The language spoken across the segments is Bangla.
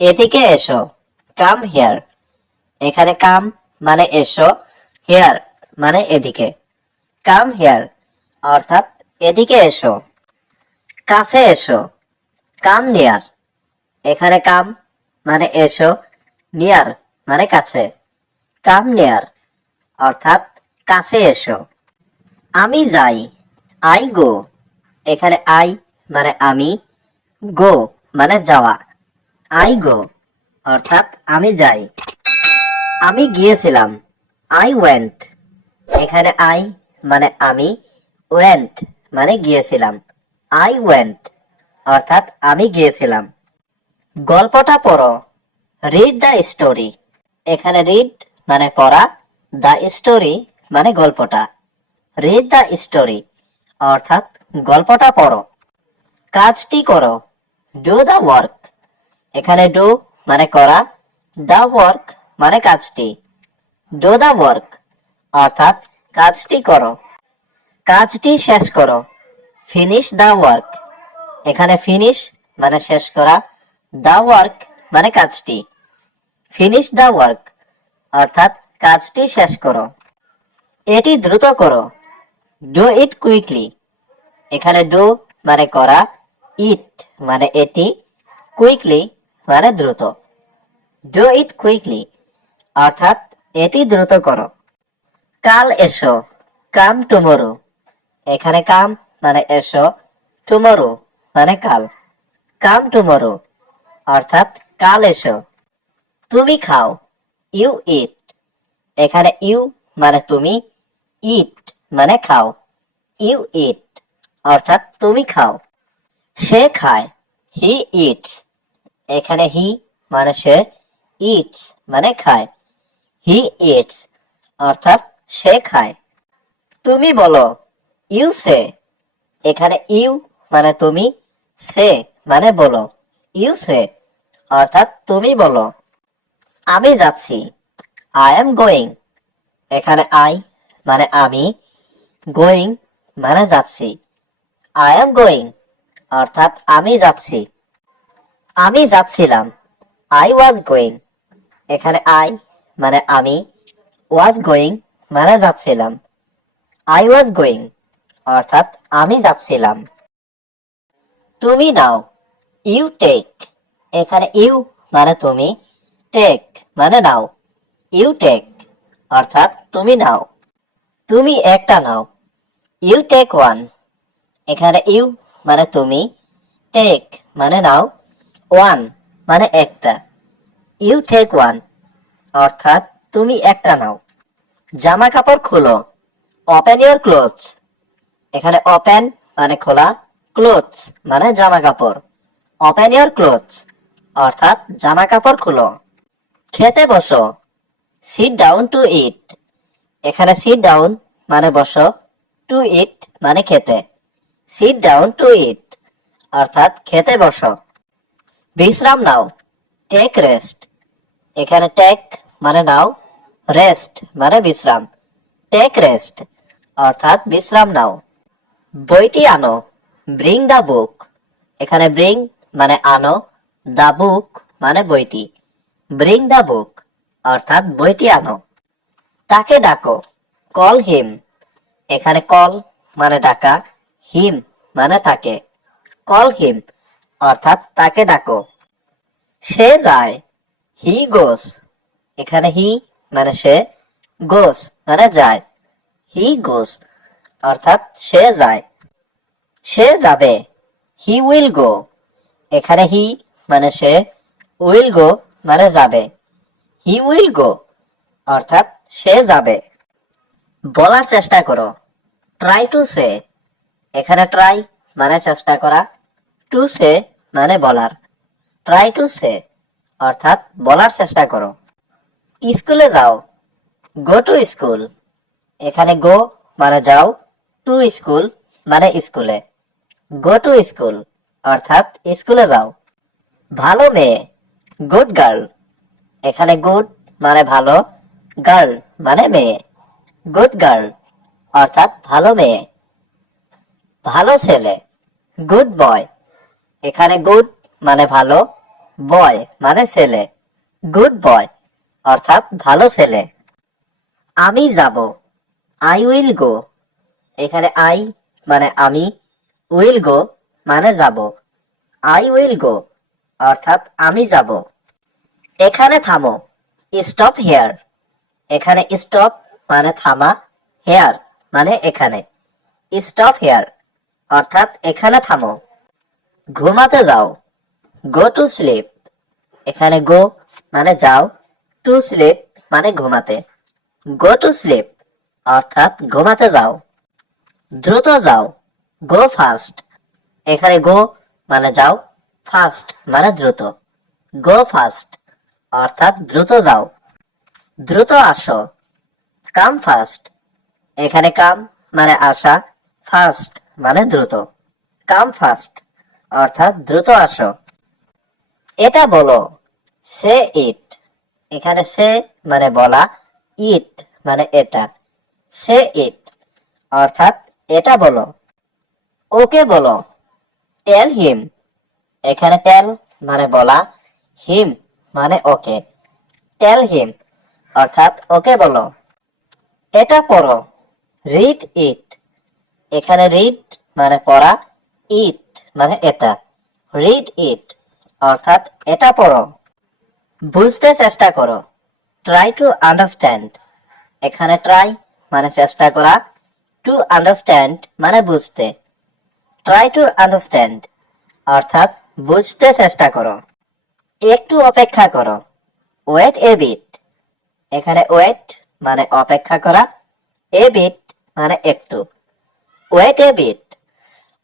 এদিকে এসো, কাম হিয়ার। এখানে কাম মানে এসো, হিয়ার মানে এদিকে। কাম হিয়ার অর্থাৎ এদিকে এসো। কাছে এসো, কাম নিয়ার। এখানে কাম মানে এসো, নিয়ার মানে কাছে। কাম নিয়ার অর্থাৎ কাছে এসো। আমি যাই, আই গো। এখানে আই মানে আমি, গো মানে যাওয়া। আই গো অর্থাৎ আমি যাই। আমি গিয়েছিলাম, আই ওয়েন্ট। এখানে আই মানে আমি, ওয়েন্ট মানে গিয়েছিলাম। আই ওয়েন্ট অর্থাৎ আমি গিয়েছিলাম। গল্পটা পড়ো, রিড দ্য স্টোরি। এখানে রিড মানে পড়া, দ্য স্টোরি মানে গল্পটা। রিড দ্য স্টোরি অর্থাৎ গল্পটা পড়ো। কাজটি করো, ডু দ্য ওয়ার্ক। এখানে ডু মানে করা, দ্য ওয়ার্ক মানে কাজটি। ডু দ্য ওয়ার্ক অর্থাৎ কাজটি করো। কাজটি শেষ করো, ফিনিশ দ্য ওয়ার্ক। এখানে ফিনিশ মানে শেষ করা, দ্য ওয়ার্ক মানে কাজটি। ফিনিশ দ্য ওয়ার্ক অর্থাৎ কাজটি শেষ করো। এটি দ্রুত করো, ডু ইট কুইকলি। এখানে ডু মানে করা, ইট মানে এটি, কুইকলি মানে দ্রুত। ডু ইট কুইকলি অর্থাৎ এটি দ্রুত করো। কাল এসো, কাম টুমরো। এখানে কাম মানে এসো, টুমরো মানে কাল। কাম টুমরো অর্থাৎ কাল এসো। তুমি খাও, ইউ ইট। এখানে ইউ মানে তুমি, ইট মানে খাও। ইউ ইট অর্থাৎ তুমি খাও। সে খায়, হি ইটস। এখানে হি মানে সে, ইটস মানে খায়। হি ইটস অর্থাৎ সে খায়। তুমি বলো, ইউ সে। এখানে ইউ মানে তুমি, সে মানে বলো। ইউ সে অর্থাৎ তুমি বলো। আমি যাচ্ছি, আই এম গোয়িং। এখানে আই মানে আমি, গোয়িং মানে যাচ্ছি। আই এম গোয়িং অর্থাৎ আমি যাচ্ছি। আমি যাচ্ছিলাম, আই ওয়াজ গোয়িং। এখানে আই মানে আমি, ওয়াজ গোয়িং মানে যাচ্ছিলাম। আই ওয়াজ গোয়িং অর্থাৎ আমি যাচ্ছিলাম। তুমি নাও, ইউ টেক। এখানে ইউ মানে তুমি, টেক মানে নাও। ইউ টেক অর্থাৎ তুমি নাও। তুমি একটা নাও, ইউ টেক ওয়ান। এখানে ইউ মানে তুমি, টেক মানে নাও, ওয়ান মানে একটা। ইউ টেক ওয়ান অর্থাৎ তুমি একটা নাও। জামা কাপড় খোলো, ওপেন ইউর ক্লোথস। এখানে ওপেন মানে খোলা, ক্লোথস মানে জামা কাপড়। ওপেন ইউর ক্লোথস অর্থাৎ জামা কাপড় খুলো। খেতে বসো, সিট ডাউন টু ইট। এখানে সিট ডাউন মানে বসো, টু ইট মানে খেতে। সিট ডাউন টু ইট অর্থাৎ খেতে বসো। বিশ্রাম নাও, টেক রেস্ট। এখানে টেক মানে নাও, রেস্ট মানে বিশ্রাম। টেক রেস্ট অর্থাৎ বিশ্রাম নাও। বইটি আনো, ব্রিং দ্য বুক। এখানে ব্রিং মানে আনো, দ্য বুক মানে বইটি। ব্রিং দ্য বুক অর্থাৎ বইটি আনো। তাকে ডাকো, কল হিম। এখানে কল মানে ডাকা, হিম মানে তাকে। কল হিম অর্থাৎ তাকে ডাকো। সে যায়, হি গোস। এখানে হি মানে সে, গোস মানে যায়। হি গোস অর্থাৎ সে যায়। সে যাবে, হি উইল গো। এখানে হি মানে সে, উইল গো মানে যাবে। হি উইল গো অর্থাৎ সে যাবে। বলার চেষ্টা করো, ট্রাই টু সে। এখানে ট্রাই মানে চেষ্টা করা, টু সে মানে বলার। ট্রাই টু সে অর্থাৎ বলার চেষ্টা করো। স্কুলে যাও, গো টু স্কুল। এখানে গো মানে যাও, টু স্কুল মানে স্কুলে। গো টু স্কুল অর্থাৎ স্কুলে যাও। ভালো মেয়ে, গুড গার্ল। এখানে গুড মানে ভালো, গার্ল মানে মেয়ে। গুড গার্ল অর্থাৎ ভালো মেয়ে। ভালো ছেলে, গুড বয়। এখানে গুড মানে ভালো, বয় মানে ছেলে, গুড বয় অর্থাৎ ভালো ছেলে। আমি যাব, আই উইল গো। এখানে আই মানে আমি, উইল গো মানে যাব। আই উইল গো অর্থাৎ আমি যাব। এখানে থামো, স্টপ হেয়ার। এখানে স্টপ মানে থামা, হেয়ার মানে এখানে। স্টপ হেয়ার অর্থাৎ এখানে থামো। ঘুমাতে যাও, গো টু স্লিপ। এখানে গো মানে যাও, টু স্লিপ মানে ঘুমাতে। গো টু স্লিপ অর্থাৎ ঘুমাতে যাও। দ্রুত যাও, গো ফাস্ট। এখানে গো মানে যাও, ফাস্ট মানে দ্রুত। গো ফাস্ট অর্থাৎ দ্রুত যাও। দ্রুত আসো, কাম ফাস্ট। এখানে কাম মানে আসা, ফাস্ট মানে দ্রুত। কাম ফাস্ট অর্থাৎ দ্রুত আসো। এটা বলো, সে ইট। এখানে সে মানে বলা, ইট মানে এটা। সে ইট অর্থাৎ এটা বলো। ওকে বলো, টেল হিম। এখানে টেল মানে বলা, হিম মানে ওকে। টেল হিম অর্থাৎ ওকে বলো। এটা পড়ো, রিড ইট। এখানে রিড মানে পড়া, ইট মানে এটা। রিড ইট অর্থাৎ এটা পড়ো। বুঝতে চেষ্টা করো, ট্রাই টু আন্ডারস্ট্যান্ড। এখানে ট্রাই মানে চেষ্টা করা, টু আন্ডারস্ট্যান্ড মানে বুঝতে। ট্রাই টু আন্ডারস্ট্যান্ড অর্থাৎ বুঝতে চেষ্টা করো। একটু অপেক্ষা করো, ওয়েট এ বিট। এখানে ওয়েট মানে অপেক্ষা করা, এ বিট মানে একটু। ওয়েট এ বিট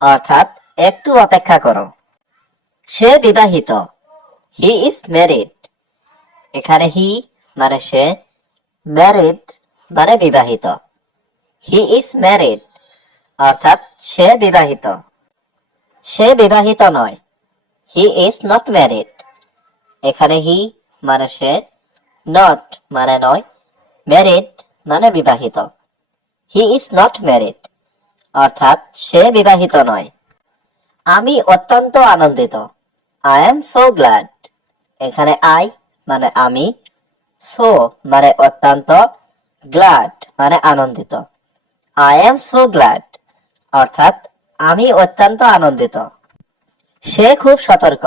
অর্থাৎ একটু অপেক্ষা করো। সে বিবাহিত, হি ইজ ম্যারিড। এখানে হি মানে সে, ম্যারিড মানে বিবাহিত। হি ইজ ম্যারিড অর্থাৎ সে বিবাহিত। সে বিবাহিত নয়, হি ইজ নট ম্যারিড। এখানে হি মানে সে, নট মানে নয়, ম্যারিড মানে বিবাহিত। হি ইজ নট ম্যারিড অর্থাৎ সে বিবাহিত নয়। আমি অত্যন্ত আনন্দিত, আই এম সো গ্ল্যাড। এখানে আই মানে আমি, সো মানে অত্যন্ত, গ্ল্যাড মানে আনন্দিত। আই এম সো গ্ল্যাড অর্থাৎ আমি অত্যন্ত আনন্দিত। সে খুব সতর্ক,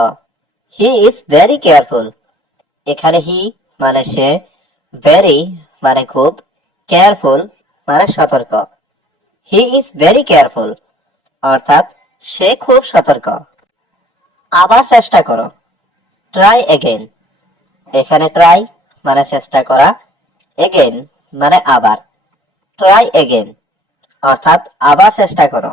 হি ইজ ভেরি কেয়ারফুল। এখানে হি মানে সে, ভেরি মানে খুব, কেয়ারফুল মানে সতর্ক। হি ইজ ভেরি কেয়ারফুল অর্থাৎ সে খুব সতর্ক। আবার চেষ্টা করো, ট্রাই এগেইন। এখানে ট্রাই মানে চেষ্টা করা, এগেইন মানে আবার। ট্রাই এগেইন অর্থাৎ আবার চেষ্টা করো।